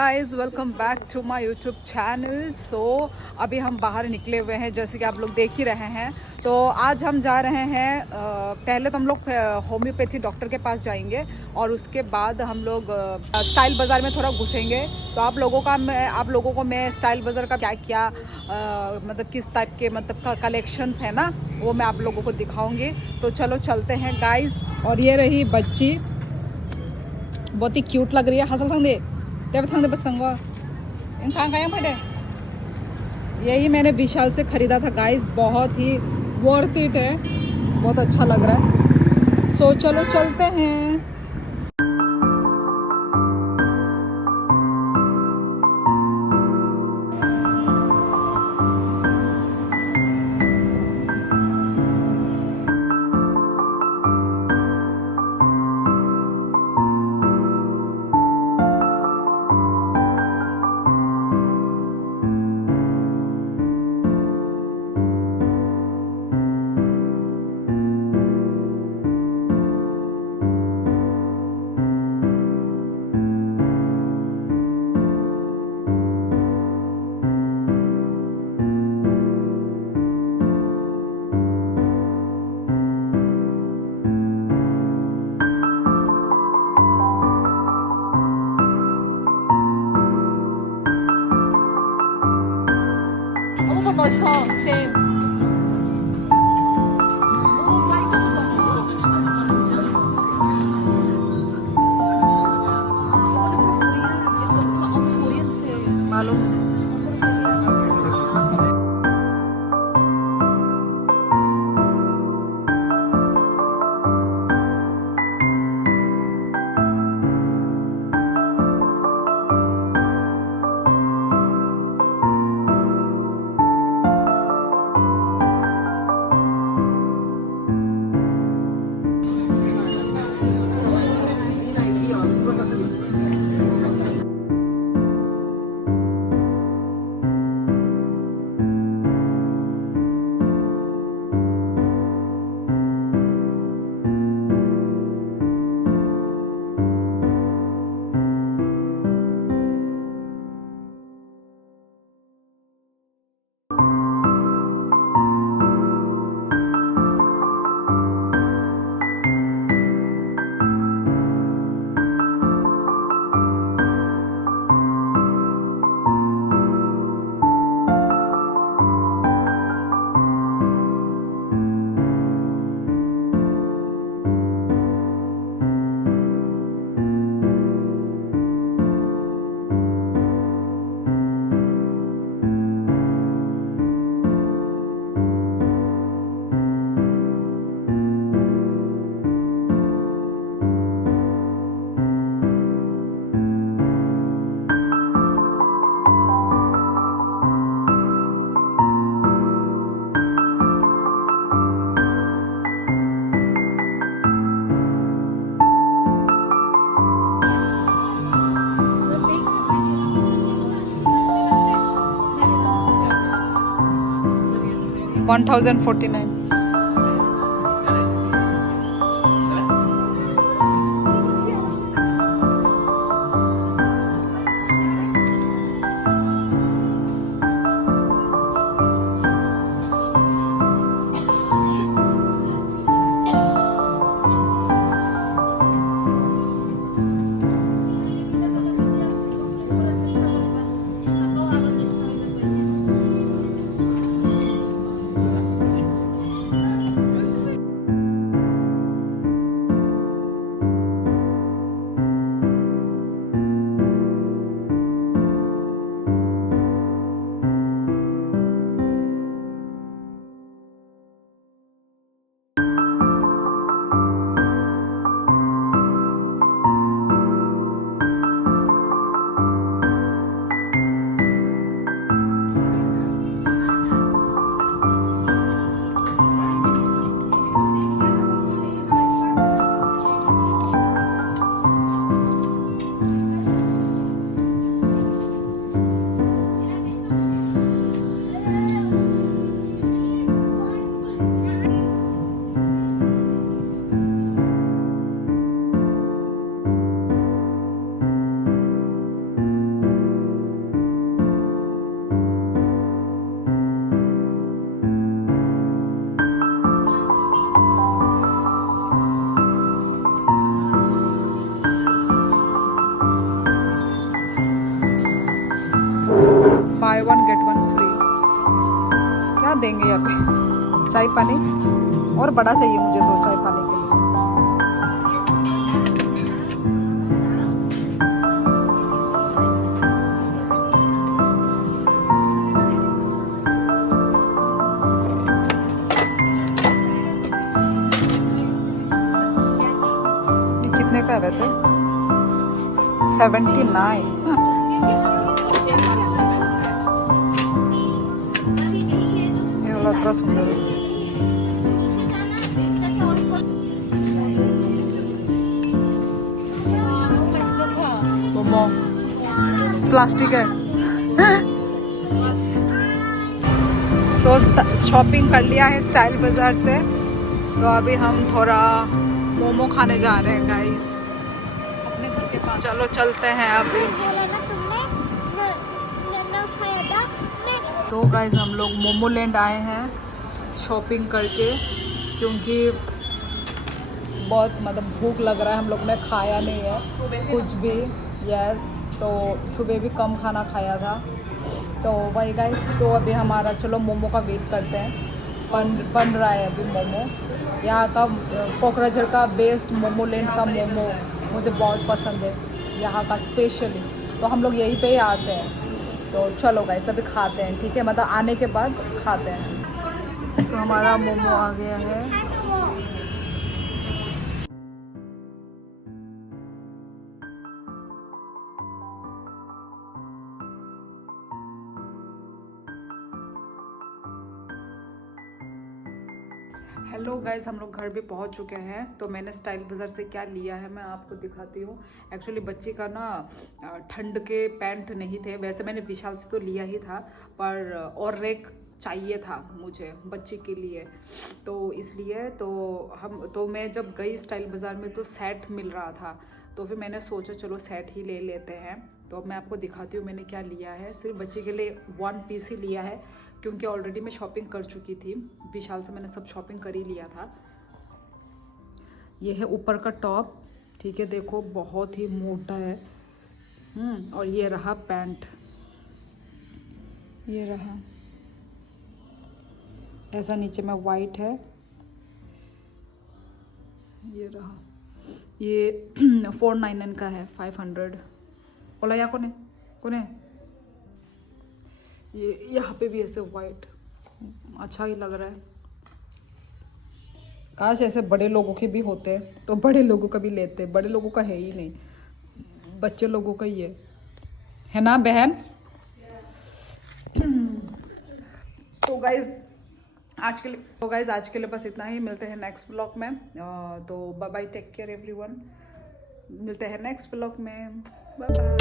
Guys, welcome back to my YouTube channel. अभी हम बाहर निकले हुए हैं, जैसे कि आप लोग देख ही रहे हैं। तो आज हम जा रहे हैं, पहले तो हम लोग होम्योपैथी डॉक्टर के पास जाएंगे और उसके बाद हम लोग स्टाइल बाज़ार में थोड़ा घुसेंगे। तो आप लोगों को मैं स्टाइल बाज़ार का क्या क्या मतलब किस टाइप के मतलब कलेक्शंस है ना, वो मैं आप लोगों को दिखाऊंगी। तो चलो चलते हैं गाइस। और ये रही बच्ची, बहुत ही क्यूट लग रही है। हसल थंग दे बस कंगो इन खाया दे। यही मैंने विशाल से ख़रीदा था गाइस, बहुत ही वर्थ इट है, बहुत अच्छा लग रहा है। चलो चलते हैं। 오빠 멋있어, 쌤. मालूम। $1049। देंगे यहाँ पे चाय पानी, और बड़ा चाहिए मुझे तो चाय पानी के लिए। ये कितने का है वैसे? 79। ये वाला थोड़ा सुंदर है। मोमो प्लास्टिक है। सो शॉपिंग कर लिया है स्टाइल बाजार से, तो अभी हम थोड़ा मोमो खाने जा रहे हैं गाइस अपने घर के पास। चलो चलते हैं अभी। तो गाइस हम लोग मोमो लैंड आए हैं शॉपिंग करके, क्योंकि बहुत मतलब भूख लग रहा है। हम लोग ने खाया नहीं है कुछ भी। यस, तो सुबह भी कम खाना खाया था, तो वही गाइस। तो अभी हमारा चलो मोमो का वेट करते हैं। बन रहा है अभी मोमो। यहाँ का कोकराझार का बेस्ट मोमो लैंड का मोमो मुझे बहुत पसंद है, यहाँ का स्पेशली। तो हम लोग यहीं पे ही आते हैं। तो चलो गाइस अभी खाते हैं, ठीक है? मतलब आने के बाद खाते हैं। सो हमारा मोमो आ गया है। हेलो गाइस, हम लोग घर भी पहुंच चुके हैं। तो मैंने स्टाइल बाज़ार से क्या लिया है मैं आपको दिखाती हूँ। एक्चुअली बच्ची का ना ठंड के पैंट नहीं थे, वैसे मैंने विशाल से तो लिया ही था, पर और एक चाहिए था मुझे बच्ची के लिए, तो इसलिए तो मैं जब गई स्टाइल बाज़ार में तो सेट मिल रहा था, तो फिर मैंने सोचा चलो सेट ही ले लेते हैं। तो अब मैं आपको दिखाती हूँ मैंने क्या लिया है। सिर्फ बच्ची के लिए 1 पीस ही लिया है, क्योंकि ऑलरेडी मैं शॉपिंग कर चुकी थी। विशाल से मैंने सब शॉपिंग कर ही लिया था। ये है ऊपर का टॉप, ठीक है? देखो बहुत ही मोटा है। और ये रहा पैंट, ये रहा ऐसा नीचे में वाइट है। ये रहा, ये 499 का है, 500 बोला या कोने कोने। ये यहाँ पे भी ऐसे वाइट अच्छा ही लग रहा है। काश ऐसे बड़े लोगों के भी होते तो बड़े लोगों का भी लेते। बड़े लोगों का है ही नहीं, बच्चे लोगों का ही है ना बहन? तो गाइज आज के लिए बस इतना ही। मिलते हैं नेक्स्ट व्लॉग में। तो bye bye, take care everyone. मिलते हैं नेक्स्ट व्लॉग में। Bye bye.